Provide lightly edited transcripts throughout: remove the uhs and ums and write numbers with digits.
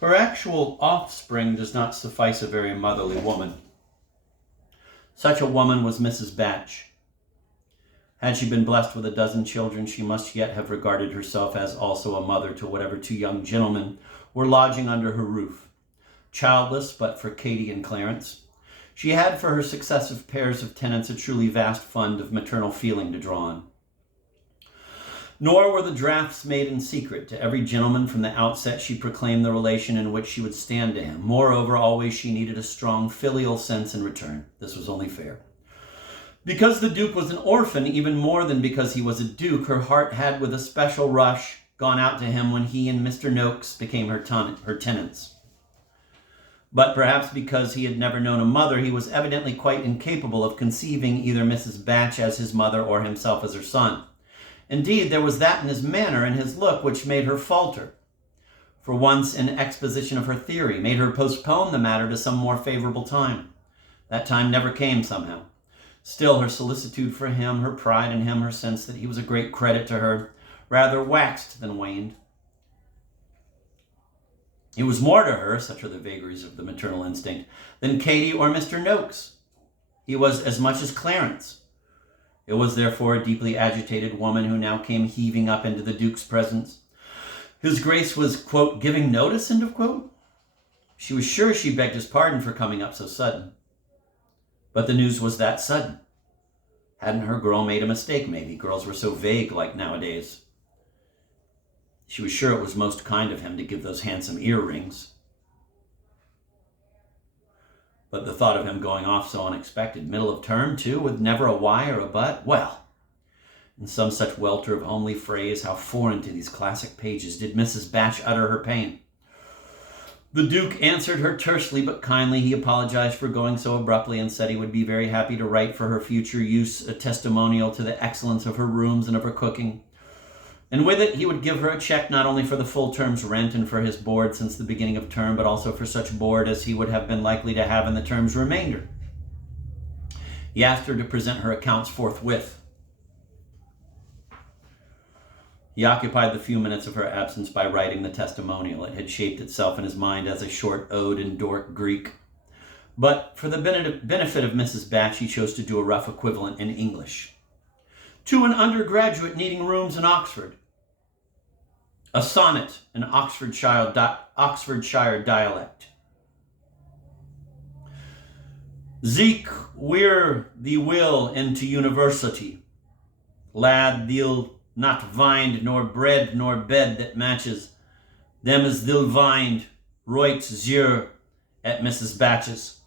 Her actual offspring does not suffice a very motherly woman. Such a woman was Mrs. Batch. Had she been blessed with a dozen children, she must yet have regarded herself as also a mother to whatever two young gentlemen were lodging under her roof. Childless, but for Katie and Clarence, she had for her successive pairs of tenants a truly vast fund of maternal feeling to draw on. Nor were the drafts made in secret. To every gentleman from the outset she proclaimed the relation in which she would stand to him. Moreover, always she needed a strong filial sense in return. This was only fair. Because the Duke was an orphan, even more than because he was a Duke, her heart had with a special rush gone out to him when he and Mr. Noakes became her tenants. But perhaps because he had never known a mother, he was evidently quite incapable of conceiving either Mrs. Batch as his mother or himself as her son. Indeed, there was that in his manner and his look which made her falter. For once, in exposition of her theory, made her postpone the matter to some more favorable time. That time never came somehow. Still, her solicitude for him, her pride in him, her sense that he was a great credit to her, rather waxed than waned. He was more to her, such are the vagaries of the maternal instinct, than Katie or Mr. Noakes. He was as much as Clarence. It was therefore a deeply agitated woman who now came heaving up into the Duke's presence. His Grace was, quote, giving notice, end of quote. She was sure she begged his pardon for coming up so sudden. But the news was that sudden. Hadn't her girl made a mistake, maybe? Girls were so vague like nowadays. She was sure it was most kind of him to give those handsome earrings. But the thought of him going off so unexpected, middle of term too, with never a why or a but, well, in some such welter of homely phrase, how foreign to these classic pages did Mrs. Batch utter her pain. The Duke answered her tersely but kindly. He apologized for going so abruptly and said he would be very happy to write for her future use a testimonial to the excellence of her rooms and of her cooking. And with it, he would give her a check not only for the full term's rent and for his board since the beginning of term, but also for such board as he would have been likely to have in the term's remainder. He asked her to present her accounts forthwith. He occupied the few minutes of her absence by writing the testimonial. It had shaped itself in his mind as a short ode in Doric Greek. But for the benefit of Mrs. Batch, he chose to do a rough equivalent in English. To an undergraduate needing rooms in Oxford. A sonnet in Oxfordshire dialect. Zeek we're thee will into university. Lad, thee'll not find nor bread nor bed that matches them as they'll find right zure at Mrs. Batch's.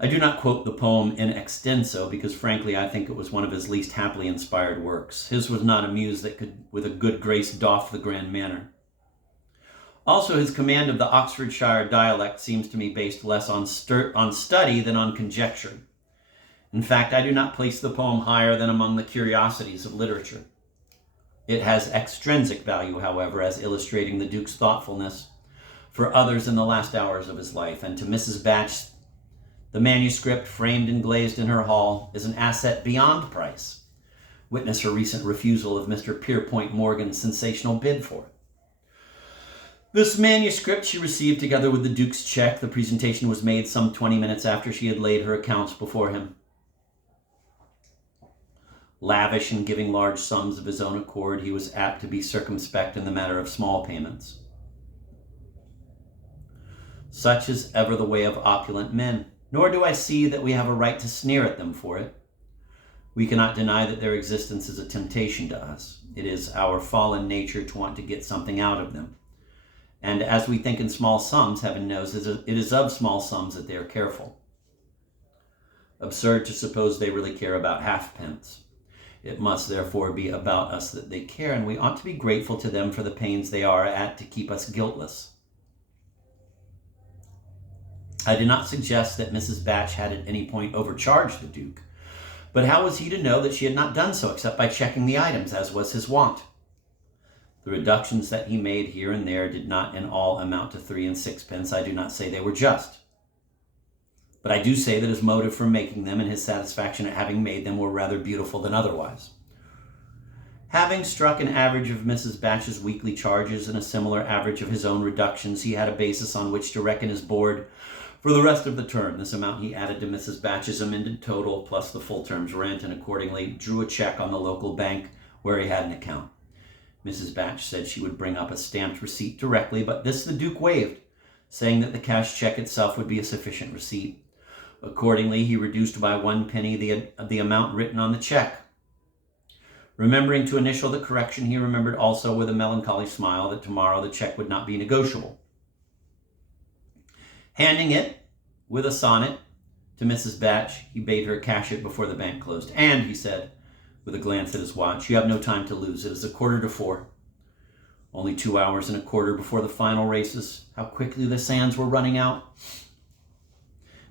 I do not quote the poem in extenso because, frankly, I think it was one of his least happily inspired works. His was not a muse that could, with a good grace, doff the grand manner. Also, his command of the Oxfordshire dialect seems to me based less on study than on conjecture. In fact, I do not place the poem higher than among the curiosities of literature. It has extrinsic value, however, as illustrating the Duke's thoughtfulness for others in the last hours of his life, and to Mrs. Batch, the manuscript, framed and glazed in her hall, is an asset beyond price. Witness her recent refusal of Mr. Pierpont Morgan's sensational bid for it. This manuscript she received together with the Duke's check. The presentation was made some 20 minutes after she had laid her accounts before him. Lavish in giving large sums of his own accord, he was apt to be circumspect in the matter of small payments. Such is ever the way of opulent men. Nor do I see that we have a right to sneer at them for it. We cannot deny that their existence is a temptation to us. It is our fallen nature to want to get something out of them. And as we think in small sums, heaven knows it is of small sums that they are careful. Absurd to suppose they really care about halfpence. It must therefore be about us that they care, and we ought to be grateful to them for the pains they are at to keep us guiltless. I do not suggest that Mrs. Batch had at any point overcharged the Duke, but how was he to know that she had not done so except by checking the items, as was his wont? The reductions that he made here and there did not in all amount to 3 and 6 pence. I do not say they were just, but I do say that his motive for making them and his satisfaction at having made them were rather beautiful than otherwise. Having struck an average of Mrs. Batch's weekly charges and a similar average of his own reductions, he had a basis on which to reckon his board for the rest of the term. This amount he added to Mrs. Batch's amended total plus the full term's rent, and accordingly drew a check on the local bank where he had an account. Mrs. Batch said she would bring up a stamped receipt directly, but this the Duke waived, saying that the cash check itself would be a sufficient receipt. Accordingly, he reduced by 1 penny the amount written on the check. Remembering to initial the correction, he remembered also with a melancholy smile that tomorrow the check would not be negotiable. Handing it, with a sonnet, to Mrs. Batch, he bade her cash it before the bank closed. And, he said, with a glance at his watch, you have no time to lose. It is 3:45. Only 2 hours and a quarter before the final races. How quickly the sands were running out.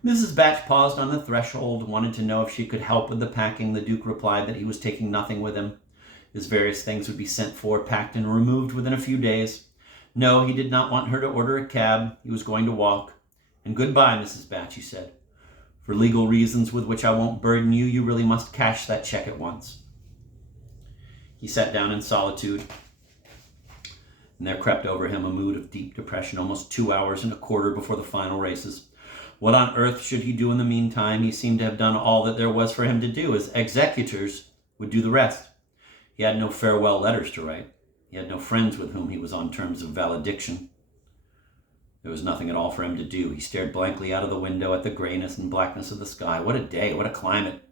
Mrs. Batch paused on the threshold, wanted to know if she could help with the packing. The Duke replied that he was taking nothing with him. His various things would be sent for, packed, and removed within a few days. No, he did not want her to order a cab. He was going to walk. And goodbye, Mrs. Batch, he said. For legal reasons with which I won't burden you, you really must cash that check at once. He sat down in solitude, and there crept over him a mood of deep depression almost 2 hours and a quarter before the final races. What on earth should he do in the meantime? He seemed to have done all that there was for him to do. His executors would do the rest. He had no farewell letters to write. He had no friends with whom he was on terms of valediction. There was nothing at all for him to do. He stared blankly out of the window at the grayness and blackness of the sky. What a day, what a climate.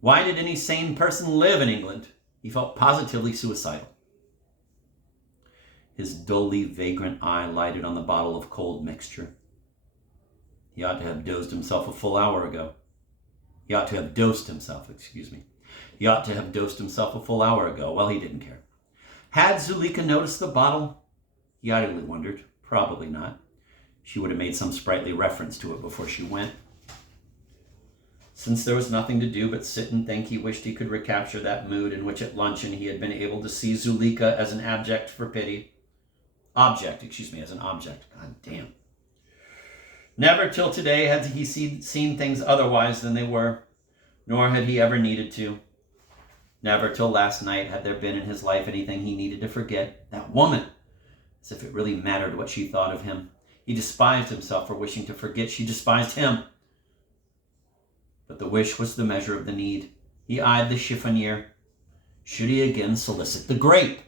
Why did any sane person live in England? He felt positively suicidal. His dully vagrant eye lighted on the bottle of cold mixture. He ought to have dosed himself a full hour ago. He ought to have dosed himself a full hour ago. Well, he didn't care. Had Zuleika noticed the bottle? He idly wondered. Probably not. She would have made some sprightly reference to it before she went. Since there was nothing to do but sit and think, he wished he could recapture that mood in which at luncheon he had been able to see Zuleika as an object for pity. As an object. God damn. Never till today had he seen things otherwise than they were, nor had he ever needed to. Never till last night had there been in his life anything he needed to forget. That woman! As if it really mattered what she thought of him. He despised himself for wishing to forget. She despised him. But the wish was the measure of the need. He eyed the chiffonier. Should he again solicit the grape?